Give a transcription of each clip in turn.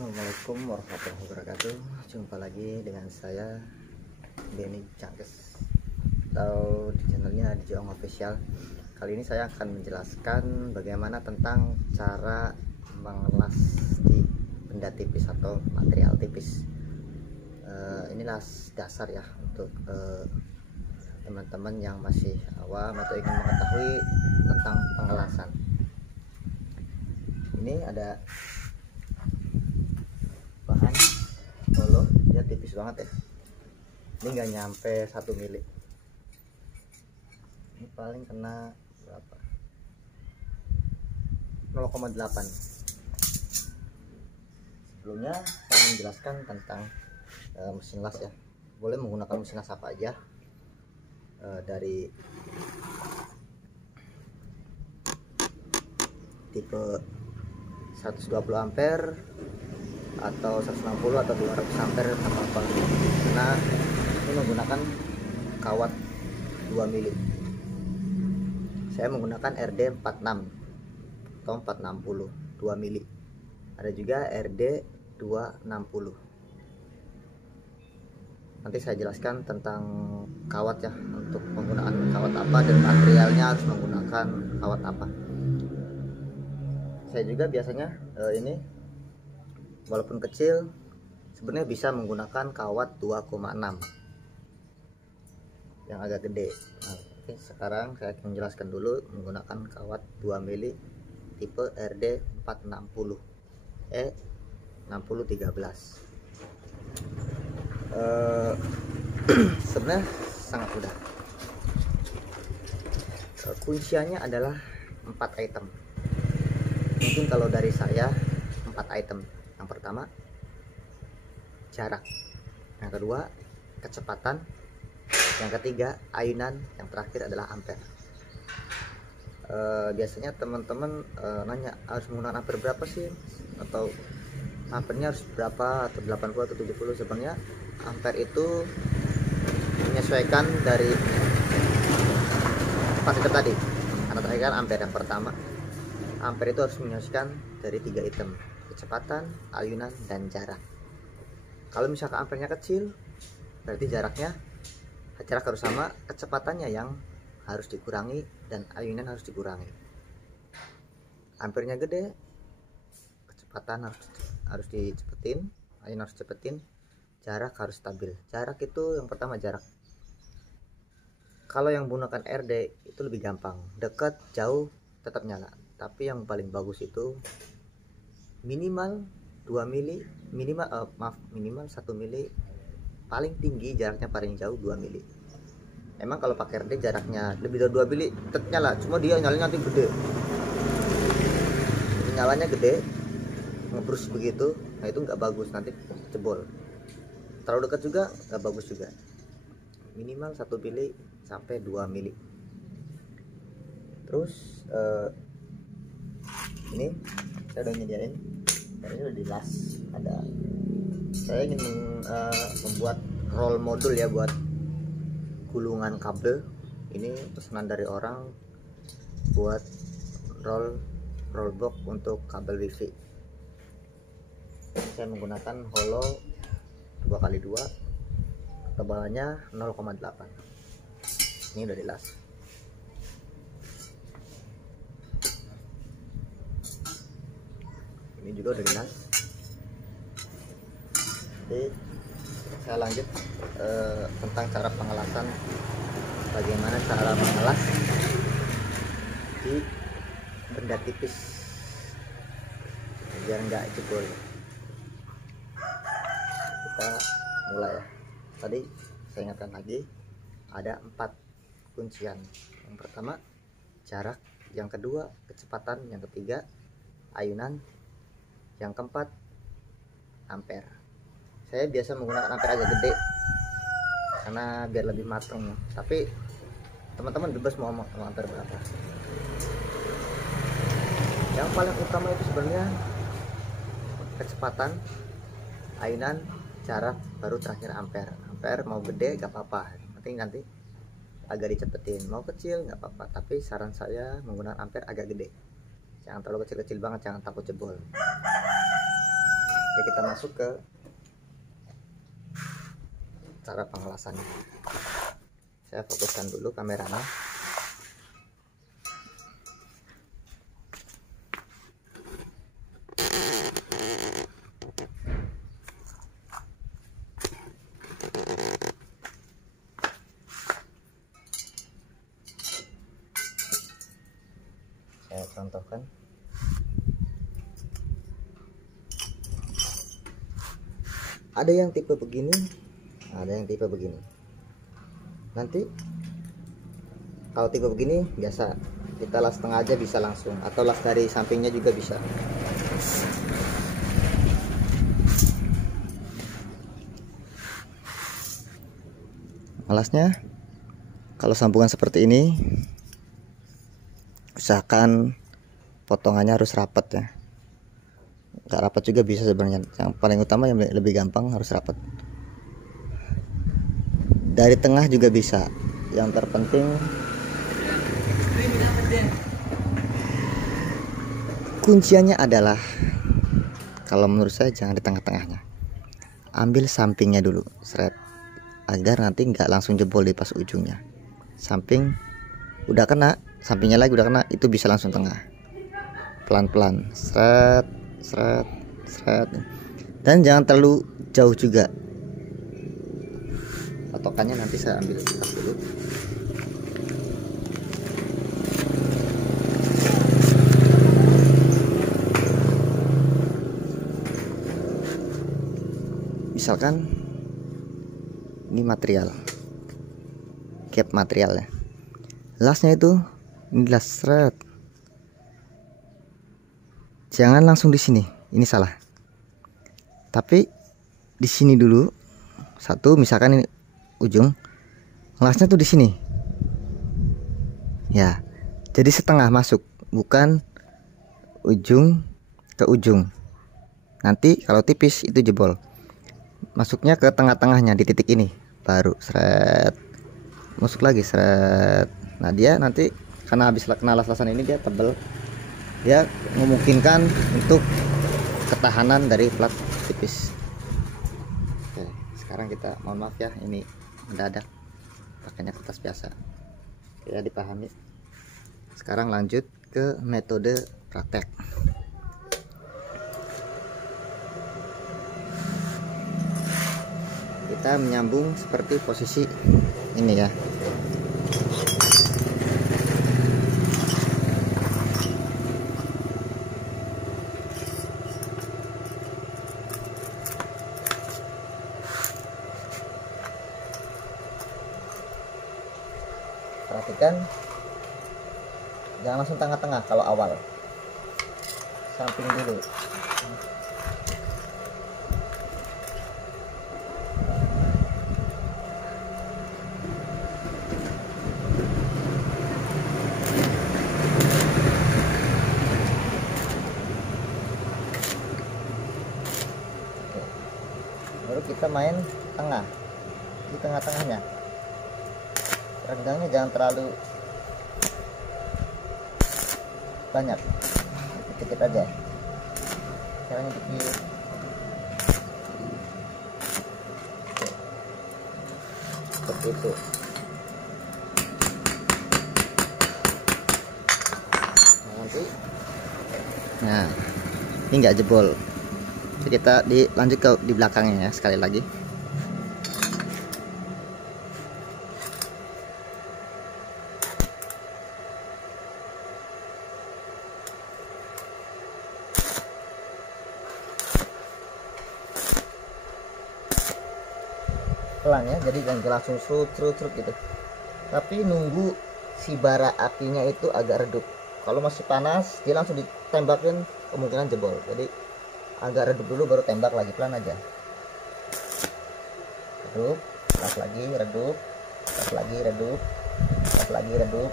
Assalamualaikum warahmatullahi wabarakatuh. Jumpa lagi dengan saya Benny Cangkes atau di channelnya di Joong Official. Kali ini saya akan menjelaskan bagaimana tentang cara mengelas di benda tipis atau material tipis. Inilah dasar ya untuk teman-teman yang masih awam atau ingin mengetahui tentang pengelasan. Ini ada bahan hollow, dia tipis banget ya. Ini nggak nyampe 1 mili. Ini paling kena berapa? 0,8. Sebelumnya saya menjelaskan tentang mesin las ya. Boleh menggunakan mesin las apa aja, dari tipe 120 ampere atau 160 atau 200 ampere apa-apa. Nah, ini menggunakan kawat 2 mili. Saya menggunakan RD 46 atau 460 2 mili. Ada juga RD 260. Nanti saya jelaskan tentang kawat ya, untuk penggunaan kawat apa dan materialnya harus menggunakan kawat apa. Saya juga biasanya ini walaupun kecil sebenarnya bisa menggunakan kawat 2,6 yang agak gede. Nah, sekarang saya akan menjelaskan dulu menggunakan kawat 2 mili tipe RD 460 6013. Sebenarnya sangat mudah. Kunciannya adalah 4 item. Mungkin kalau dari saya 4 item. Yang pertama jarak, yang kedua kecepatan, yang ketiga ayunan, yang terakhir adalah ampere. Biasanya teman-teman nanya harus menggunakan ampere berapa sih, atau ampernya harus berapa, atau 80 atau 70. Sebenarnya ampere itu menyesuaikan dari 4 item tadi. Karena tadi kan ampere yang pertama, ampere itu harus menyesuaikan dari 3 item: kecepatan, ayunan, dan jarak. Kalau misalkan ampernya kecil, berarti jarak harus sama, kecepatannya yang harus dikurangi, dan ayunan harus dikurangi. Ampernya gede, kecepatan harus dicepetin, ayunan harus cepetin, jarak harus stabil. Jarak itu yang pertama jarak. Kalau yang menggunakan RD itu lebih gampang, dekat, jauh tetap nyala. Tapi yang paling bagus itu minimal 2 mili, minimal 1 mili, paling tinggi jaraknya paling jauh 2 mili. Emang kalau pakai RD jaraknya lebih dari 2 mili tetap nyala, cuma dia nyalanya nanti gede. Nyalanya gede, ngebrus begitu, nah itu nggak bagus, nanti jebol. Terlalu dekat juga nggak bagus juga. Minimal 1 mili sampai 2 mili. Terus ini saya udah nyediain, ini udah dilas. Saya ingin membuat roll modul ya buat gulungan kabel. Ini pesanan dari orang buat roll box untuk kabel wifi. Saya menggunakan hollow 2x2, ketebalannya 0,8. Ini udah dilas. Ini juga udah dilas. Jadi saya lanjut tentang cara pengelasan, bagaimana cara mengelas di benda tipis biar nggak jebol. Kita mulai ya. Tadi saya ingatkan lagi, ada 4 kuncian. Yang pertama jarak, yang kedua kecepatan, yang ketiga ayunan, yang keempat ampere. Saya biasa menggunakan ampere agak gede karena biar lebih matang, tapi teman-teman bebas mau ampere berapa. Yang paling utama itu sebenarnya kecepatan, ayunan, jarak, baru terakhir ampere. Ampere mau gede gak apa-apa, nanti agak dicepetin. Mau kecil nggak apa-apa, tapi saran saya menggunakan ampere agak gede. Jangan terlalu kecil-kecil banget, jangan takut jebol. Oke, kita masuk ke cara pengelasannya. Saya fokuskan dulu kameranya. Saya contohkan. Ada yang tipe begini, ada yang tipe begini. Nanti kalau tipe begini biasa kita las tengah aja bisa langsung, atau las dari sampingnya juga bisa. Alasnya kalau sambungan seperti ini, usahakan potongannya harus rapat ya. Nggak rapat juga bisa sebenarnya, yang paling utama yang lebih gampang harus rapat. Dari tengah juga bisa, yang terpenting kunciannya adalah, kalau menurut saya jangan di tengah-tengahnya, ambil sampingnya dulu, seret, agar nanti nggak langsung jebol di pas ujungnya. Samping udah kena, sampingnya lagi udah kena, itu bisa langsung tengah. Pelan-pelan, seret, seret, seret, dan jangan terlalu jauh juga. Patokannya nanti saya ambil tas dulu. Misalkan ini material, cap material ya, lasnya itu ini las, seret. Jangan langsung di sini, ini salah. Tapi di sini dulu, satu, misalkan ini ujung, lasnya tuh di sini. Ya, jadi setengah masuk, bukan ujung ke ujung. Nanti kalau tipis itu jebol. Masuknya ke tengah-tengahnya di titik ini, baru seret, masuk lagi seret. Nah dia nanti karena habis kena las-lasan ini dia tebel, dia memungkinkan untuk ketahanan dari plat tipis. Oke, sekarang kita mohon maaf ya, ini mendadak pakainya kertas biasa ya, dipahami. Sekarang lanjut ke metode praktek. Kita menyambung seperti posisi ini ya. Perhatikan, jangan langsung tengah-tengah kalau awal, samping dulu. Baru kita main tengah, di tengah-tengahnya. Renggangnya jangan terlalu banyak, dikit-dikit aja, caranya dikit. Seperti itu. Nah ini nggak jebol. Jadi kita dilanjut ke di belakangnya ya, sekali lagi. Pelan ya, jadi jangan langsung serut gitu, tapi nunggu si bara apinya itu agak redup. Kalau masih panas dia langsung ditembakin, kemungkinan jebol. Jadi agak redup dulu baru tembak lagi, pelan aja. Redup, pas lagi, redup, pas lagi, redup, pas lagi, redup.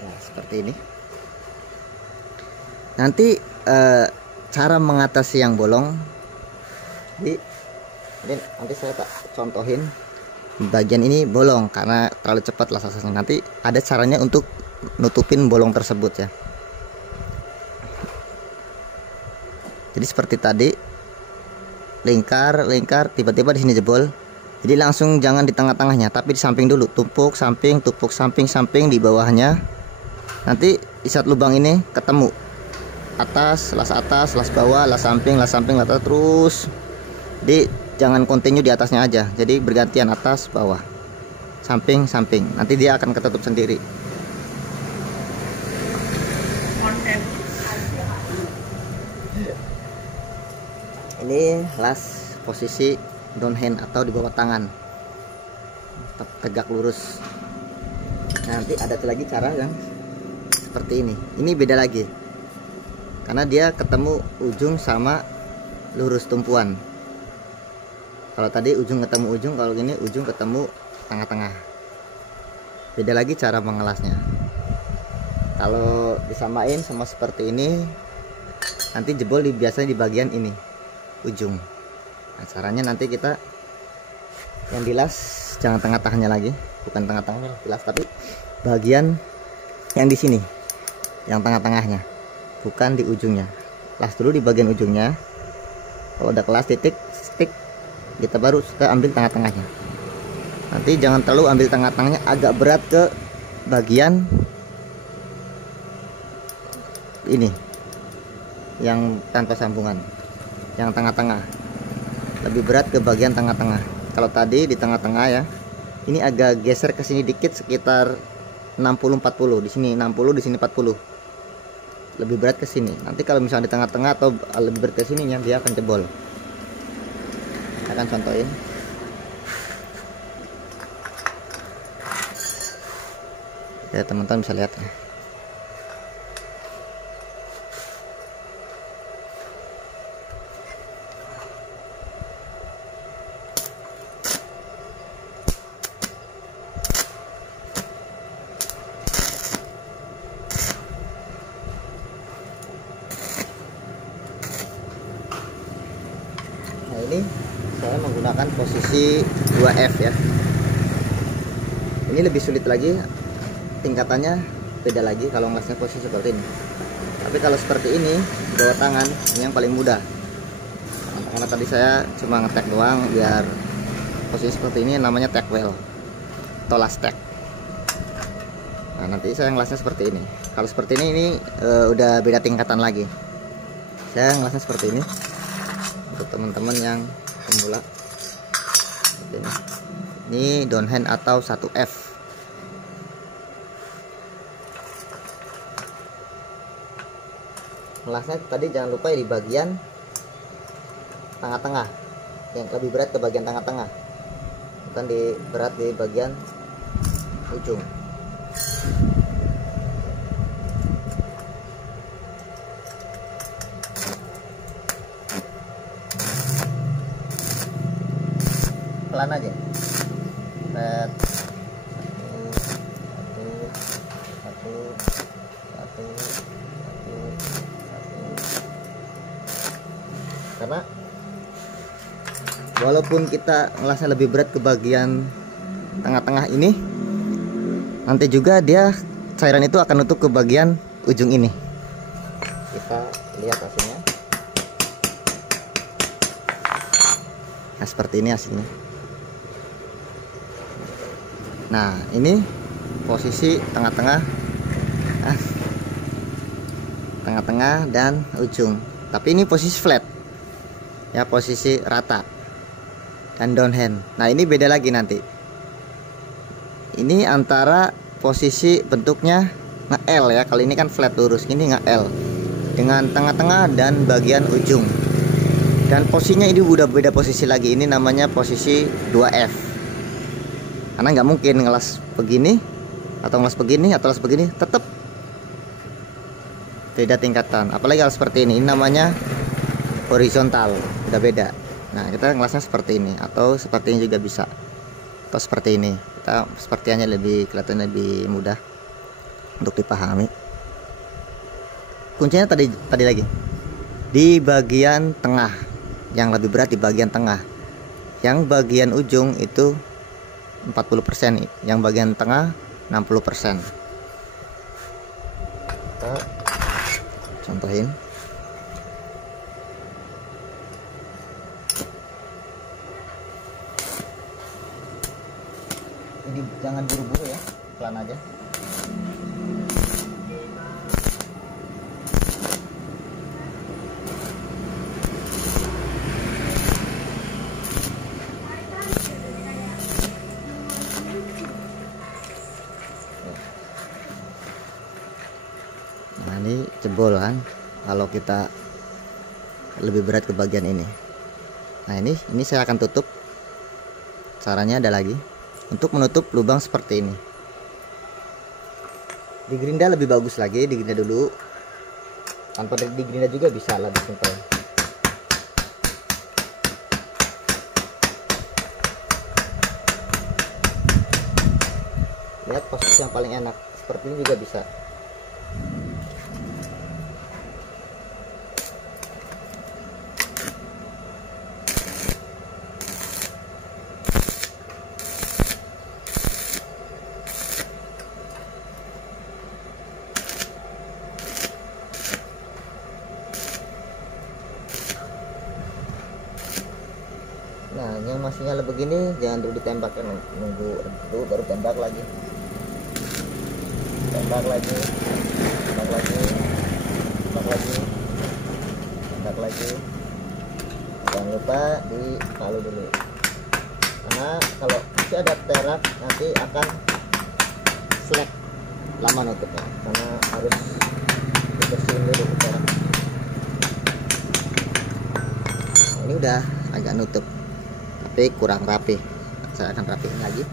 Nah, seperti ini. Nanti cara mengatasi yang bolong. Jadi nanti saya tak contohin bagian ini bolong karena terlalu cepat las asasnya. Nanti ada caranya untuk nutupin bolong tersebut ya. Jadi seperti tadi, lingkar tiba-tiba di sini jebol. Jadi langsung jangan di tengah-tengahnya, tapi di samping dulu, tumpuk samping di bawahnya. Nanti di saat lubang ini ketemu atas, las bawah, las samping, las atas terus. Jadi jangan continue di atasnya aja. Jadi bergantian atas, bawah, samping. Nanti dia akan ketutup sendiri. Ini las posisi down hand atau di bawah tangan, tegak lurus. Nanti ada lagi cara yang seperti ini. Ini beda lagi karena dia ketemu ujung sama lurus tumpuan. Kalau tadi ujung ketemu ujung, kalau gini ujung ketemu tengah-tengah. Beda lagi cara mengelasnya. Kalau disamain sama seperti ini, nanti jebol biasanya di bagian ini ujung. Nah, caranya nanti kita yang dilas jangan tengah-tengahnya lagi, bukan tengah-tengahnya dilas, tapi bagian yang di sini, yang tengah-tengahnya, bukan di ujungnya. Las dulu di bagian ujungnya. Kalau udah kelas titik stick, kita baru kita ambil tengah-tengahnya. Nanti jangan terlalu ambil tengah-tengahnya, agak berat ke bagian ini yang tanpa sambungan, yang tengah-tengah. Lebih berat ke bagian tengah-tengah. Kalau tadi di tengah-tengah ya, ini agak geser ke sini dikit, sekitar 60-40. Di sini 60, di sini 40. Lebih berat ke sini. Nanti kalau misalnya di tengah-tengah atau lebih berat ke sininya, dia akan jebol. Saya akan contohin. Ya, teman-teman bisa lihat ya. Ini saya menggunakan posisi 2F ya. Ini lebih sulit lagi, tingkatannya beda lagi kalau ngelasnya posisi seperti ini. Tapi kalau seperti ini, bawah tangan, ini yang paling mudah. Karena tadi saya cuma ngetek doang, biar posisi seperti ini namanya tack well atau last tack. Nah, nanti saya ngelasnya seperti ini. Kalau seperti ini udah beda tingkatan lagi. Saya ngelasnya seperti ini. Untuk teman-teman yang pemula, ini down hand atau 1F. Ngelasnya tadi jangan lupa di bagian tengah-tengah, yang lebih berat ke bagian tengah-tengah, bukan berat di bagian ujung. Pelan aja. Satu. Karena walaupun kita ngelasnya lebih berat ke bagian tengah-tengah ini, nanti juga dia cairan itu akan nutup ke bagian ujung ini. Kita lihat hasilnya. Nah, seperti ini hasilnya. Nah, ini posisi tengah-tengah, tengah-tengah dan ujung. Tapi ini posisi flat, ya, posisi rata dan down hand. Nah, ini beda lagi nanti. Ini antara posisi bentuknya nge-L ya. Kalau ini kan flat lurus, ini nge-L dengan tengah-tengah dan bagian ujung. Dan posisinya ini udah beda posisi lagi. Ini namanya posisi 2F. Karena nggak mungkin ngelas begini atau ngelas begini atau ngelas begini, tetap beda tingkatan. Apalagi kalau seperti ini namanya horizontal, udah beda. Nah, kita ngelasnya seperti ini atau seperti ini juga bisa, atau seperti ini. Kita sepertinya lebih kelihatan lebih mudah untuk dipahami. Kuncinya tadi lagi di bagian tengah, yang lebih berat di bagian tengah. Yang bagian ujung itu 40%, yang bagian tengah 60%. Kita contohin. Jadi jangan buru-buru ya, pelan aja. Nah ini jebol kan, kalau kita lebih berat ke bagian ini. Nah ini saya akan tutup. Caranya ada lagi. Untuk menutup lubang seperti ini, digerinda lebih bagus lagi, digerinda dulu. Tanpa digerinda juga bisa, lebih simpel. Lihat posisi yang paling enak, seperti ini juga bisa. Nah, yang masih nyala begini jangan dulu ditembak ya, nunggu dulu baru tembak lagi. Tembak lagi. Tembak lagi. Tembak lagi. Tembak lagi. Jangan lupa dipalu dulu. Karena kalau masih ada terak nanti akan slack lama nutupnya, karena harus dibersihin dulu terak. Nah, ini udah agak nutup, tapi kurang rapi. Saya akan rapiin lagi.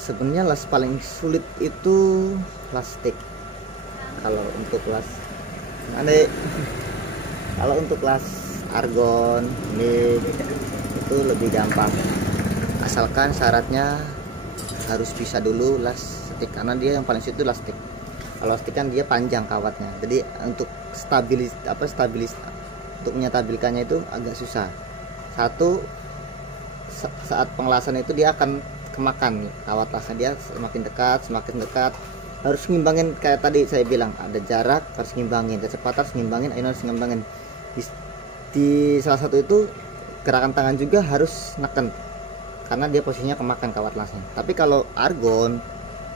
Sebenarnya las paling sulit itu plastik. Kalau untuk las kalau untuk las argon ini itu lebih gampang, asalkan syaratnya harus bisa dulu las stick, karena dia yang paling sulit itu las stick. Kalau stick kan dia panjang kawatnya, jadi untuk stabilis untuk menyetabilkannya itu agak susah. Satu, saat pengelasan itu dia akan kemakan kawat lasnya, dia semakin dekat, harus ngimbangin. Kayak tadi saya bilang, ada jarak harus ngimbangin, kecepatan harus ngimbangin, ini harus ngimbangin. Di salah satu itu gerakan tangan juga harus neken, karena dia posisinya kemakan kawat lasnya. Tapi kalau argon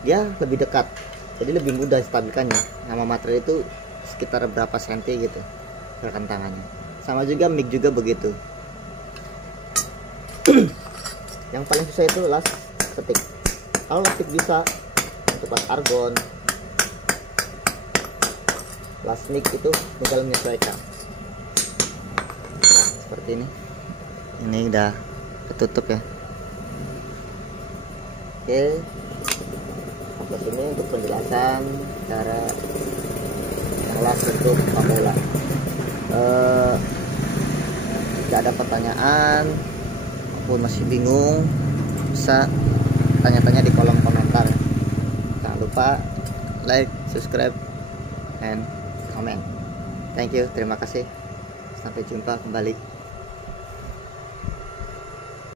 dia lebih dekat, jadi lebih mudah stabilkannya. Nama material itu sekitar berapa senti gitu gerakan tangannya. Sama juga mic juga begitu. Yang paling susah itu las stick. Kalau las stick bisa, untuk las argon, las mic itu tinggal menyesuaikan. Seperti ini. Ini udah ketutup ya. Oke, sampai sini untuk penjelasan cara las untuk pemula. Jika ada pertanyaan pun masih bingung, bisa tanya-tanya di kolom komentar. Jangan lupa like, subscribe, and comment. Thank you, terima kasih. Sampai jumpa kembali.